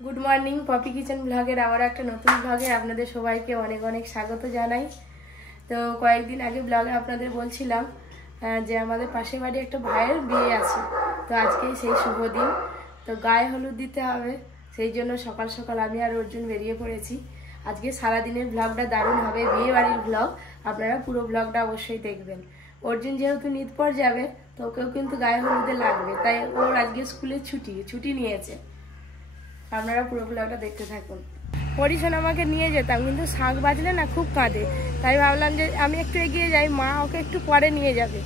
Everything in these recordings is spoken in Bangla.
গুড মর্নিং, পপি কিচেন ব্লগের আবার একটা নতুন ব্লগে আপনাদের সবাইকে অনেক অনেক স্বাগত জানাই। তো কয়েকদিন আগে ব্লগে আপনাদের বলছিলাম যে আমাদের পাশের বাড়ি একটা ভাইয়ের বিয়ে আছে। তো আজকেই সেই শুভ দিন, তো গায়ে হলুদ দিতে হবে, সেই জন্য সকাল সকাল আমি আর অর্জুন বেরিয়ে পড়েছি। আজকে সারাদিনের ব্লগটা দারুণ হবে, বিয়ে বাড়ির ব্লগ, আপনারা পুরো ব্লগটা অবশ্যই দেখবেন। অর্জুন যেহেতু নিতপর যাবে, তো ওকেও কিন্তু গায়ে হলুদে লাগবে, তাই ওর আজকে স্কুলে ছুটি নিয়েছে। আপনারা পুরো ব্লগটা দেখতে থাকুন। পরিশন আমাকে নিয়ে যেতাম, কিন্তু শাঁখ বাজলে না খুব কাঁদে, তাই ভাবলাম যে আমি একটু এগিয়ে যাই, মা ওকে একটু পরে নিয়ে যাবে।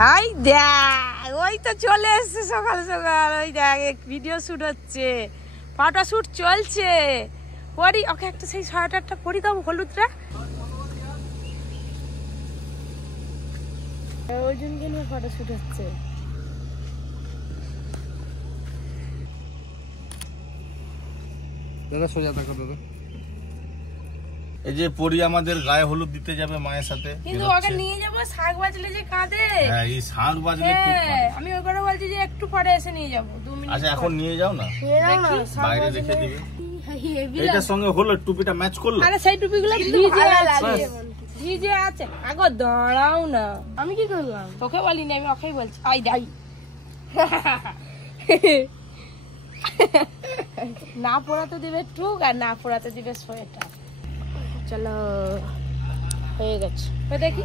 হাই দেখ, ওই তো চলে এসছে সকাল সকাল, ওই দেখ ভিডিও শুট হচ্ছে, ফটো শুট চলছে। পরি ওকে একটা সেই সোয়েটারটা পরি দাও, হলুদটা। অর্জুনকে নিয়ে ফটো শুট হচ্ছে। দাদা সোজা থাকো দাদা। এই যে পরি আমাদের গায়ে হলুদ দিতে যাবে মায়ের সাথে, কিন্তু ওকে নিয়ে যাব, শাঁখ বাজলে যে কাঁদে। হ্যাঁ, এই শাঁখ বাজলে খুব কাঁদে। আমি ওই করে বলছি যে একটু পরে এসে নিয়ে যাব, 2 মিনিট। আচ্ছা এখন নিয়ে যাও না, বাইরে রেখে দিবে। এটার সঙ্গে হলো টুপিটা ম্যাচ করলো। আরে সেই টুপিগুলো ভিজে আছে। আগো দাঁড়াও না, আমি কি করলাম? তোকে বলিনি, আমি ওকেই বলছি। আই যাই না পড়াতে দিবে টুক, আর না পড়াতে দিবে সোয়েটার। চলো, হয়ে গেছে। দেখি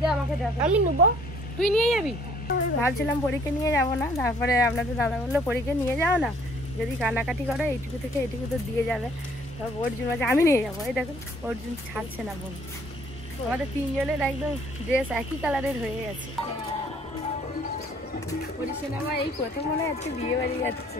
দে, আমাকে দেখ, আমি নেবো, তুই নিয়ে যাবি। ভাবছিলাম পরীকে নিয়ে যাব না, তারপরে আপনাদের দাদা বললো পরীকে নিয়ে যাও না, যদি কান্নাকাটি করে এইটুকু থেকে এইটুকু তো দিয়ে যাবে। তারপর অর্জুন বলছে আমি নিয়ে যাবো। এই দেখুন অর্জুন ছাড়ছে না বোন। আমাদের 3 জনের একদম ড্রেস একই কালারের হয়ে গেছে। সিনেমা এই প্রথম মনে হয় আজকে বিয়ে বাড়ি যাচ্ছে।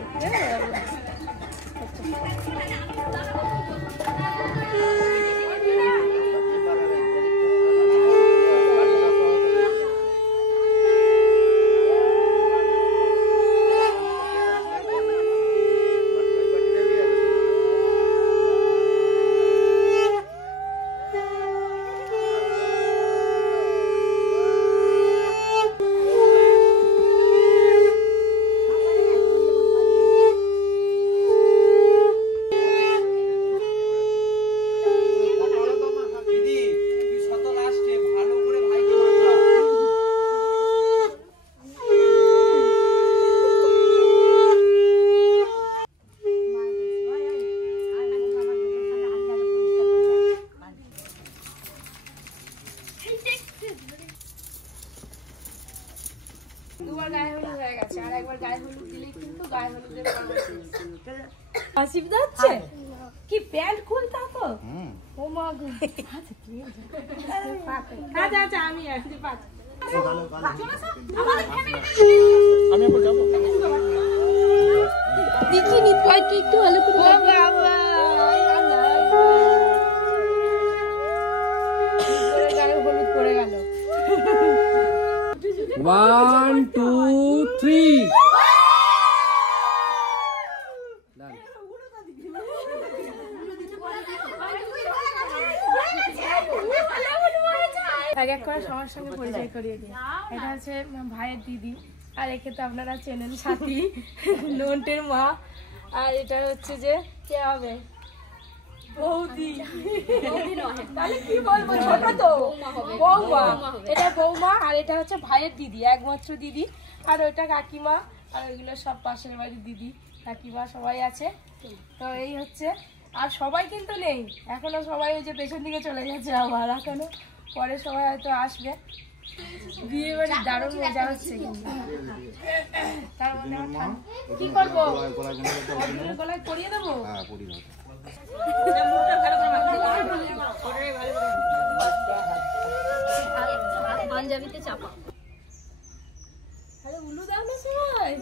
দুবার গায়ে হলুদ হয়ে গেছে, আর একবার গায়ে হলুদ দিলেই কিন্তু গায়ে হলুদের অসুবিধা হচ্ছে। কি প্যান্ট খুলতে তো? ও মা গো, আচ্ছা আচ্ছা আমি আসছি। দেখিনি কি একটু ভালো করে গায়ে হলুদ পড়ে গেল। 1 2 3 এক এক করে সবার সঙ্গে পরিচয় করিয়ে দিই। এটা হচ্ছে ভাইয়ের দিদি, আর একে তো আপনারা চেনেন সাথী, নন্টের মা। আর এটা হচ্ছে যে কে হবে, বৌদি। তাহলে কি বলবো, ছোট তো বৌমা। এটা বৌমা, আর এটা হচ্ছে ভাইয়ের দিদি, একমাত্র দিদি। আর ওইটা কাকিমা, আর ওইগুলো সব পাশের বাড়ির দিদি কাকিমা সবাই আছে। তো এই হচ্ছে, আর সবাই কিন্তু নেই এখনো, সবাই ওই যে পেছন দিকে চলে গেছে আবার, এখনো পরে সবাই হয়তো আসবে। বিয়ে বাড়ির দারুণ মজা হচ্ছে কিন্তু। কি করবো, গলায় পরিয়ে দেবো। পাঞ্জাবিতে চাপা। আরে উলু দাও না সবাই।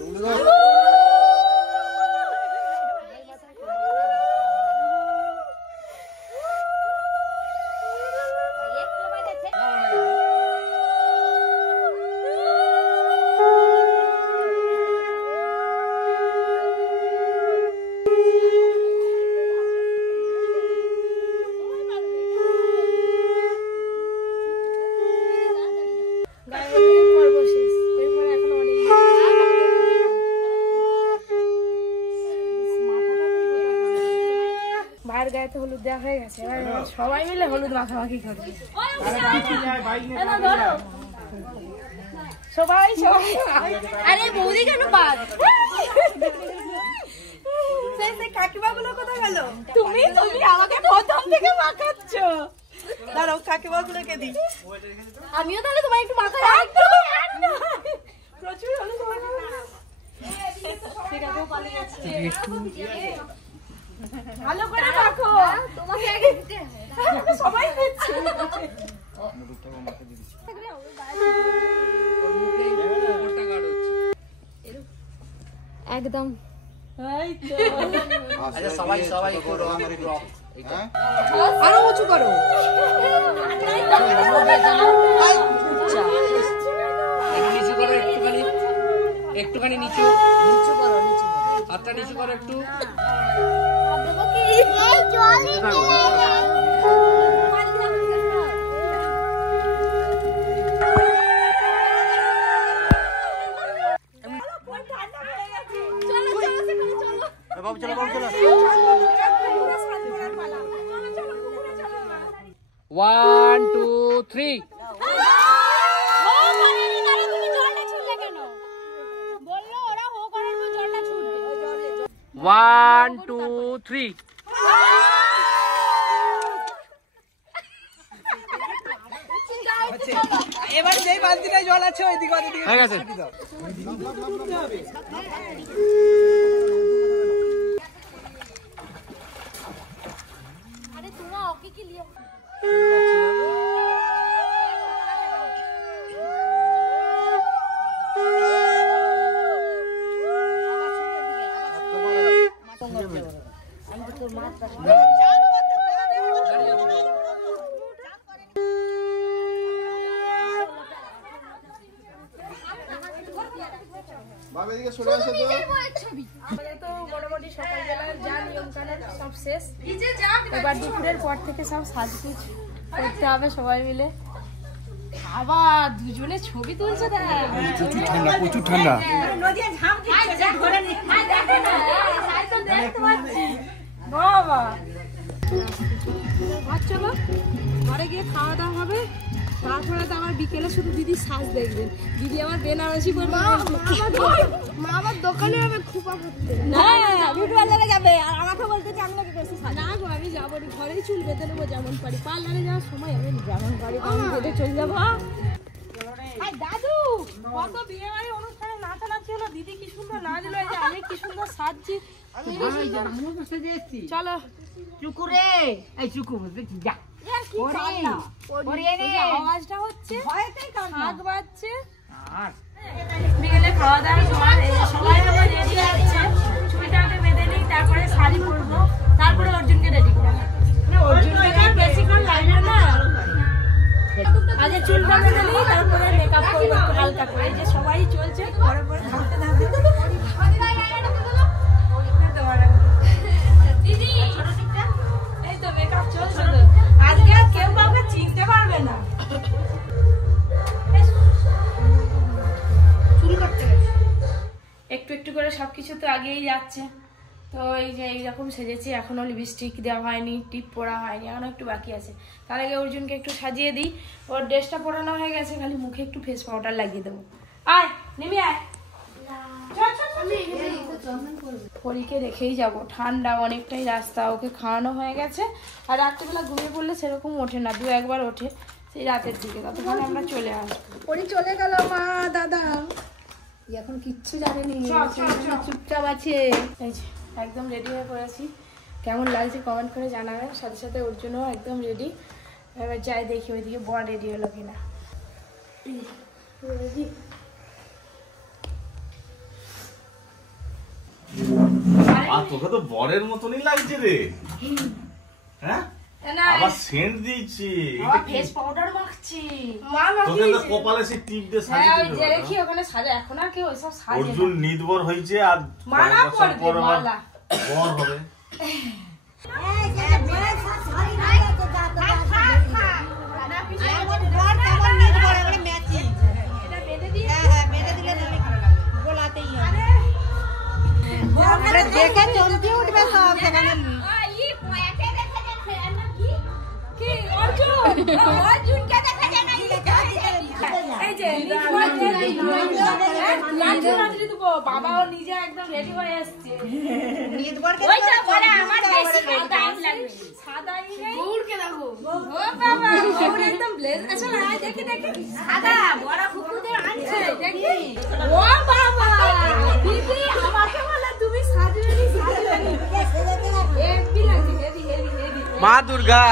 মায়ের গায়ে তো হলুদ দেওয়া হয়ে গেছে, এবার সবাই মিলে হলুদ মাখামাখি করবে। সবাই সবাই আরে বৌদি কেন বাদ? কাকিমাগুলো কোথায় গেল? তুমি আমাকে প্রথম থেকে মাখাচ্ছ। দাঁড়াও কাকিমাগুলোকে দিই। আমিও তাহলে তোমার একটু মাখাই। প্রচুর হলুদ মাখাবো। ঠিক আছে পালিয়ে যাচ্ছে। ভালো করে মাখো। তোমাকে আগে দিতে হবে। সবাই দিচ্ছে। একদম সবাই করো আমার ব্লগ। আরো উঁচু করো। একটুখানি নিচু করো, হাতটা নিচু করো একটু। বাবু চলো, বাবু চলো। 1 2 3 1 2 3 এবার যেই বালতিটায় জল আছে ওই দিকে হয়ে গেছে। अरे तुम ओके के लिए আমাদের তো মোটামুটি সকালবেলার যা নিয়ম কানুন সব শেষ, এবার দুপুরের পর থেকে সব সাজগুজ করতে হবে সবাই মিলে। আবার দুজনে ছবি তুলছে, প্রচুর ঠান্ডা। বাবা চলো ঘরে গিয়ে খাওয়া দাওয়া হবে, তারপরে তো আমার বিকেলে শুধু দিদি সাজ দেখবেন। দিদি আমার বেনারসি পরবে, মা আবার দোকানে হবে খুপা করতে। না বিউটিপার্লারে যাবে আর আমাকে বলতে যে আমি নাকি বেশি সাজ। না গো আমি যাবো না, ঘরেই চুল বেঁধে নেবো যেমন পারি। পার্লারে যাওয়ার সময় আমি যেমন পারি আমি বেঁধে চলে যাবো। দাদু কত বিয়ে বাড়ি অনুষ্ঠানে নাচানাচি হলো, দিদি কি সুন্দর নাচ দিল, আমি কি সুন্দর সাজছি। চলো চুকুরে এই চুকু বুঝছি যা আওয়াজটা হচ্ছে শাক বাজছে। আর বিকেলে খাওয়া দাওয়ার সময় সবাই আবার রেডি হচ্ছে, চুলটাকে বেঁধে নিই, তারপরে শাড়ি পরবো, তারপরে অর্জুনকে রেডি করবো। অর্জুনকে বেশিক্ষণ লাগবে না, আগে চুলটা বেঁধে নিই, তারপরে মেকআপ করবো একটু হালকা করে। এই যে সবাই চলছে পরে পরে ধাপতে ধাপতে। এই তো মেকআপ চলছে, আজকে আর কেউ কাউকে চিনতে পারবে না। একটু একটু করে সবকিছু তো আগেই যাচ্ছে। তো এই যে এইরকম সেজেছি, এখনো লিপস্টিক দেওয়া হয়নি, টিপ পরা হয়নি, এখনো একটু বাকি আছে। তার আগে অর্জুনকে একটু সাজিয়ে দিই, ওর ড্রেসটা পরানো হয়ে গেছে, খালি মুখে একটু ফেস পাউডার লাগিয়ে দেবো। আয় নেমে আয়, পরীকে রেখেই যাব, ঠান্ডা অনেকটাই রাস্তা, ওকে খাওয়ানো হয়ে গেছে। আর রাত্রিবেলা ঘুমিয়ে পড়লে সেরকম ওঠে না, দু একবার ওঠে সেই রাতের দিকে, ততক্ষণ আমরা চলে আসবো। পরি চলে গেল মা দাদা এখন কিচ্ছু জানেনি, চুপচাপ আছে। এই যে একদম রেডি হয়ে পড়েছি, কেমন লাগছে কমেন্ট করে জানাবেন। সাথে সাথে ওর জন্য একদম রেডি। এবার যাই দেখি ওইদিকে বর রেডি হলো কিনা। রেডি তোকে তো বরের মতনই লাগছে রে। হ্যাঁ আবার সেন্ট দিয়েছি, ফেস পাউডার মাখছি। তোকে তো কপালে সে টিপ দিয়ে সাজিয়ে দিল। দেখি ওখানে সাজা, এখন আর কেউ ওইসব সাজে না। অর্জুন নিদবর হয়েছে আর মালা পরবে, পর আবার মালা। বর হবে। দেখে চমকে উঠবে সব সেখানে। অর্জুনকে দেখা যায় না, এই যে লাঞ্চে দেবো, বাবাও নিজে একদম রেডি হয়ে আসছে। ওইটা বলে আমার বেশি টাইম লাগবে। সাদাই নেই, গৌড়কে দেখো। ও বাবা, গৌড় একদম ব্লেজ। আচ্ছা না, দেখি দেখি। সাদা বড় কুকুরদের আনছে দেখি। ও বাবা, দিদি আমাকে বলে তুমি সাজবেনি সাজবেনি। হেভি লাগছে, হেভি হেভি হেভি। মা দুর্গা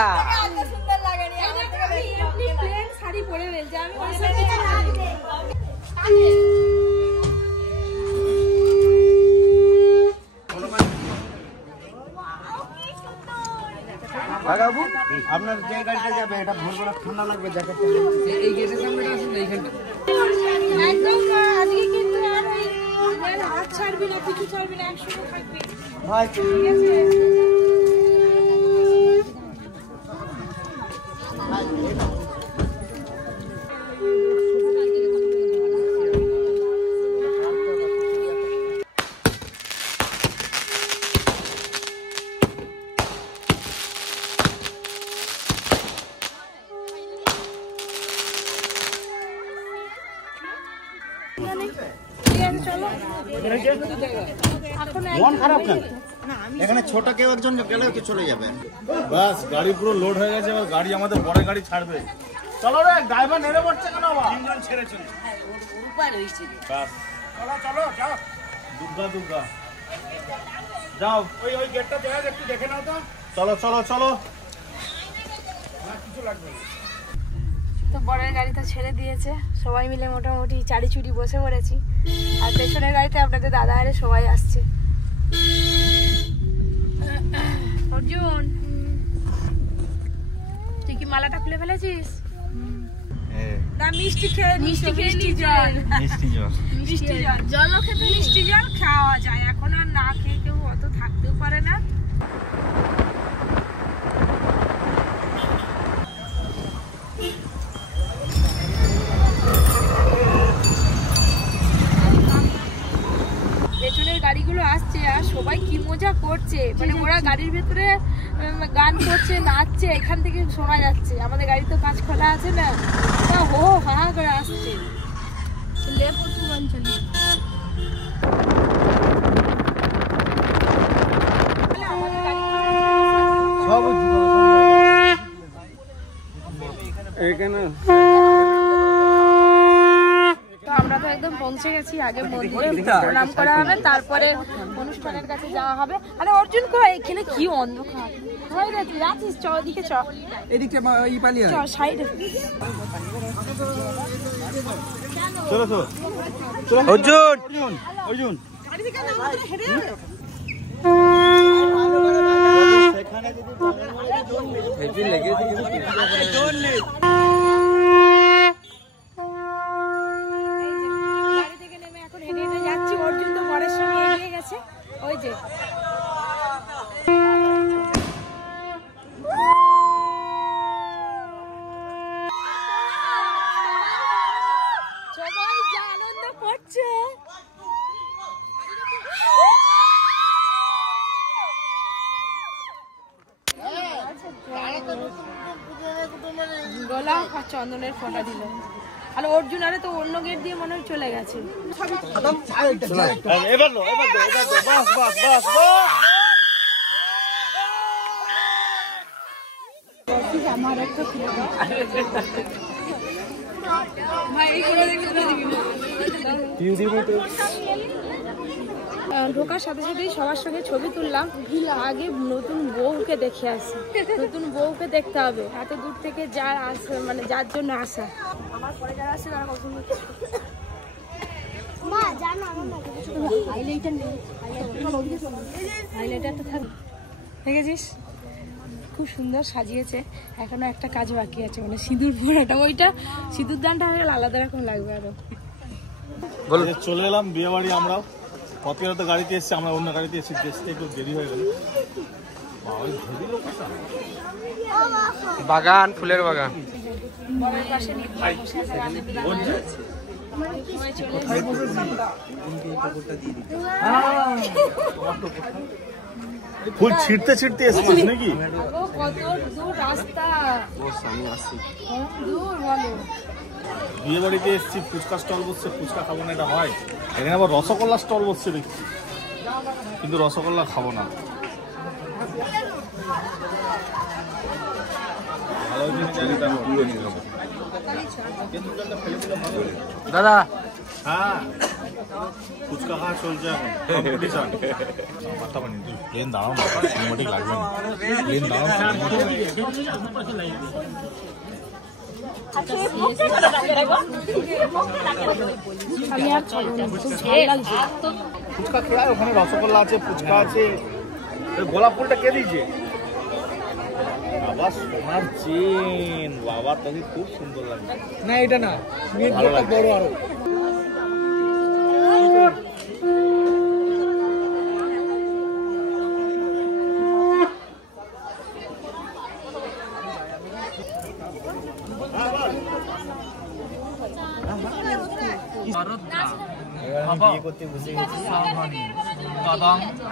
এত সুন্দর লাগে রে। এই দেখো, আমি এমনি প্লেন শাড়ি পরে রয়েছে, আমি ওই সব কিছু না। বাবু আপনার যে গাড়িটা যাবে এটা ভোরবেলা ঠান্ডা লাগবে, জ্যাকেটটা এই গেটের সামনে আসুন, এইখানটা একদম আজকে কিন্তু আর ওই হাত ছাড়বি না, কিছু ছাড়বি না, একসঙ্গে থাকবি, ভাই ঠিক আছে? মন খারাপ কেন? এখানে ছোট কেউ একজন গেলেও কি চলে যাবে। বাস গাড়ি পুরো লোড হয়ে গেছে, এবার গাড়ি আমাদের পরে গাড়ি ছাড়বে। চলো রে, ড্রাইভার নেড়ে পড়ছে কেন আবার? তিনজন ছেড়ে চলে বাস চলো চলো যাও, দুর্গা দুর্গা যাও। ওই ওই গেটটা একটু দেখে নাও তো। চলো চলো চলো। কিছু লাগবে না। তো বরের গাড়িটা ছেড়ে দিয়েছে, সবাই মিলে মোটামুটি চারি চুরি বসে পড়েছি। আর পেছনের গাড়িতে আপনাদের দাদা আরে সবাই আসছে। অর্জুন, তুই কি মালাটা খুলে ফেলেছিস? না, মিষ্টি খেয়ে মিষ্টি জল, মিষ্টি জল। মিষ্টি জল, জলও খেতে মিষ্টি জল খাওয়া যায়। এখন আর না খেয়ে কেউ অত থাকতেও পারে না। পেছনের গাড়িগুলো আসছে আর সবাই কি মজা করছে, মানে ওরা গাড়ির ভেতরে গান করছে, নাচছে, এখান থেকে শোনা যাচ্ছে। আমাদের গাড়ি তো কাঁচ খোলা আছে না, হো হা করে আসছে। লেবু অঞ্চলে এখানে আমরা তো একদম পৌঁছে গেছি। আগে মন্দিরে প্রণাম করা হবে, তারপরে অনুষ্ঠানের কাছে যাওয়া হবে। আরে অর্জুন কই, এখানে কি অন্ধকার হয় রে, তুই আছিস? চ ওদিকে চ, এদিকটা এই পালিয়ে চ সাইডে। চলো চলো অর্জুন অর্জুন গাড়ি থেকে নেমে এখন হেঁটে হেঁটে যাচ্ছি। অর্জুন তো বরের সঙ্গে এগিয়ে গেছে, ওই যে। সবাই যা আনন্দ করছে। গোলাপ আর চন্দনের ফোঁটা দিল। আর অর্জুন আরে তো অন্য গেট দিয়ে মনে হয় চলে গেছে। এবার লো, এবার দে, এবার দে। বাস বাস বাস বাস। ঢোকার সাথে সাথেই সবার সঙ্গে ছবি তুললাম। আগে নতুন বউকে দেখে আসি, নতুন বউকে দেখতে হবে। এত দূর থেকে যার আসে, মানে যার জন্য আসা। আমার পরে যারা আসছে তারা কখন হাইলাইটারটা থাকবে, দেখেছিস খুব সুন্দর সাজিয়েছে। এখনো একটা কাজ বাকি আছে, মানে সিঁদুর পরাটা। ওইটা সিঁদুর দানটা হয়ে গেলে আলাদা রকম লাগবে আরো। চলে এলাম বিয়ে বাড়ি। আমরাও পথের তো গাড়িতে এসছি, আমরা অন্য গাড়িতে এসেছি, দেখতে একটু দেরি হয়ে গেল। বাগান, ফুলের বাগান। বরের পাশে নিয়ে বসে আছে রান্না। ফুল ছিটতে ছিটতে এসেছিস নাকি? কত দূর রাস্তা, দূর বলো। বিয়ে বাড়িতে এসেছি, ফুচকা স্টল বসছে, ফুচকা খাবো না এটা হয়? এখানে আবার রসগোল্লা স্টল বসছে দেখছি, কিন্তু রসগোল্লা খাবো না। দাদা হ্যাঁ, ফুচকা খাওয়া চলছে এখন, কম্পিটিশন। মাথা বানিয়ে তুই প্লেন দাঁড়াও না, সিনেমাটিক লাগবে না, প্লেন দাঁড়াও। ফুচকা খেয়ে ওখানে রসগোল্লা আছে, ফুচকা আছে। গোলাপ ফুলটা কে দিয়েছে? বাবা সোনার চেন, বাবা তোকে খুব সুন্দর লাগছে। না এটা না, ভালো লাগছে। বড় আরো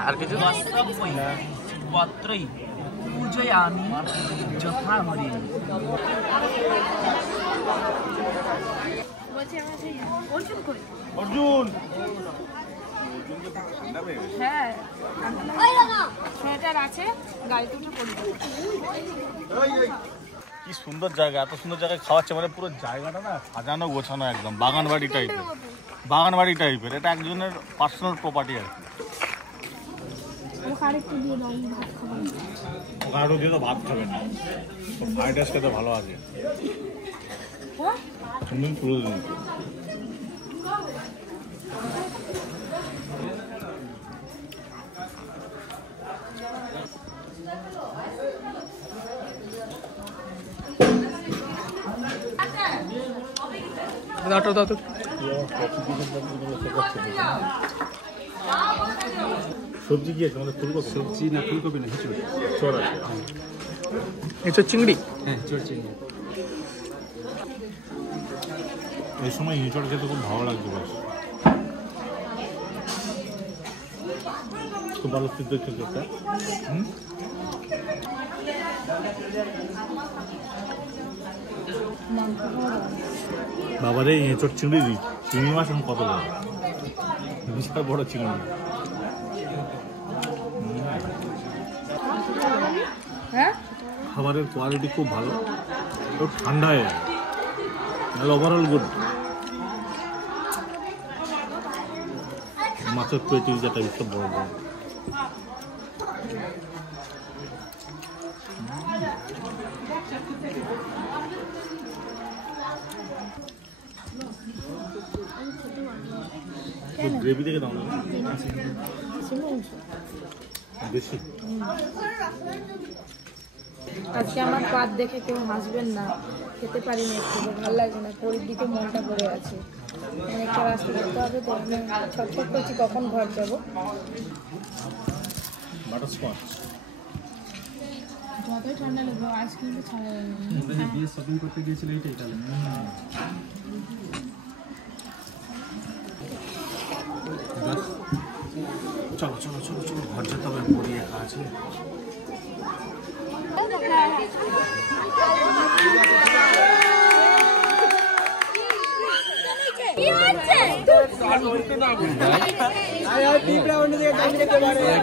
আর কিছু পত্রই পুজোয় আমি যথা হরি। অর্জুন হ্যাঁ, সেটার আছে, গাড়িতে উঠে পড়বে। কি সুন্দর জায়গা, এত সুন্দর জায়গায় খাওয়াচ্ছে, মানে পুরো জায়গাটা না সাজানো গোছানো একদম বাগান বাড়ি টাইপের। বাগান বাড়ি টাইপের, এটা একজনের পার্সোনাল প্রপার্টি আর কি। আরো দিয়ে তো ভাত খাবে না, ফ্রাইড রাইস খেতে ভালো আছে। পুরো দিন সবজি কি আছে আমাদের? ফুলকপি? সবজি না, ফুলকপি না, হিচুড়ি। চর আছে, এটা চিংড়ি। হ্যাঁ, চোর চিংড়ি। এই সময় ইঁচড় খেতে খুব ভালো লাগছে, বেশ খুব ভালো সিদ্ধ খেতে। বাবারে এঁচড় চিংড়ি দিই, চিংড়ি মাছ এখন কত বড়, বিশাল বড় চিংড়ি। হ্যাঁ, খাবারের কোয়ালিটি খুব ভালো, খুব ঠান্ডা হয়ে যায়, ওভারঅল গুড। মাছের পেটি যেটা সব বড় বড়। গ্রেভি থেকে দাও না বেশি। আজকে আমার পাত দেখে কেউ হাসবেন না, খেতে পারিনি, একটু ভালো লাগবে না, পরের দিকে মনটা পড়ে আছে। অনেকটা রাস্তা করতে হবে, তো আমি ছটফট করছি কখন ঘর যাবো। বাটারস্কচ যতই ঠান্ডা লাগবে, আইসক্রিম তো ছাড়া যাবে না। বিয়ে শপিং করতে গিয়েছিল এইটাই তাহলে। চলো চলো চলো চলো, ঘর যেতে হবে, পড়ি একা আছে।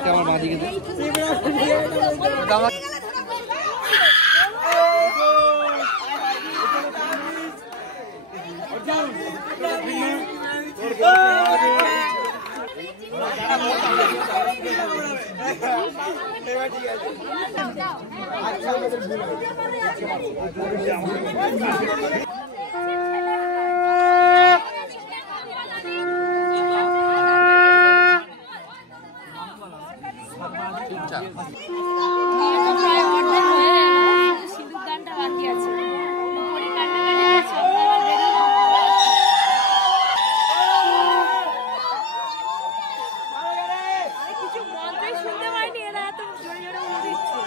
আমার বাদিকে সিঁদুরদানটা বাকি আছে। কিছু মন্ত্রই শুনতে পাইনি, এরা এত জোরে জোরে উড়ে দিচ্ছে।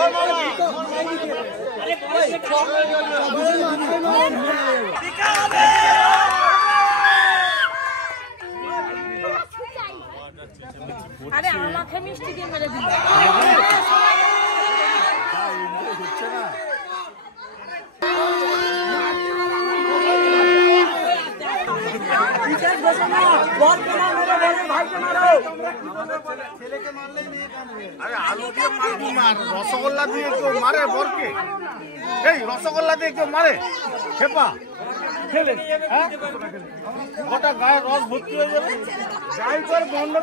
Oh, আরে আমাকে মিষ্টি দিয়ে মেরে দিল। হচ্ছে না আরে আলু দিয়ে মারবি মার, রসগোল্লা দিয়ে কেউ মারে বরকে? এই রসগোল্লা দিয়ে কেউ মারে? খেপা খেলে গোটা গায়ে রস ভর্তি হয়ে যাবে। যাই কর বন্ধ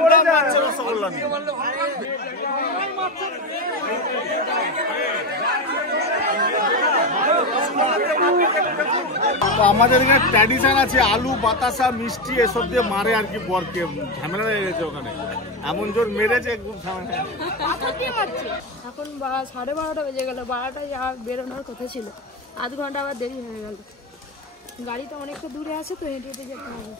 করে যাচ্ছে রসগোল্লা দিয়ে। তো আমাদের এখানে ট্র্যাডিশন আছে আলু বাতাসা মিষ্টি এসব দিয়ে মারে আর কি বরকে। ঝামেলা হয়ে গেছে ওখানে, এমন জোর মেরেছে খুব ঝামেলা। এখন 12:30 বেজে গেল, 12টায় যাওয়ার বেরোনোর কথা ছিল, আধ ঘন্টা আবার দেরি হয়ে গেল। গাড়িটা অনেকটা দূরে আছে তো হেঁটে হেঁটে যেতে হবে।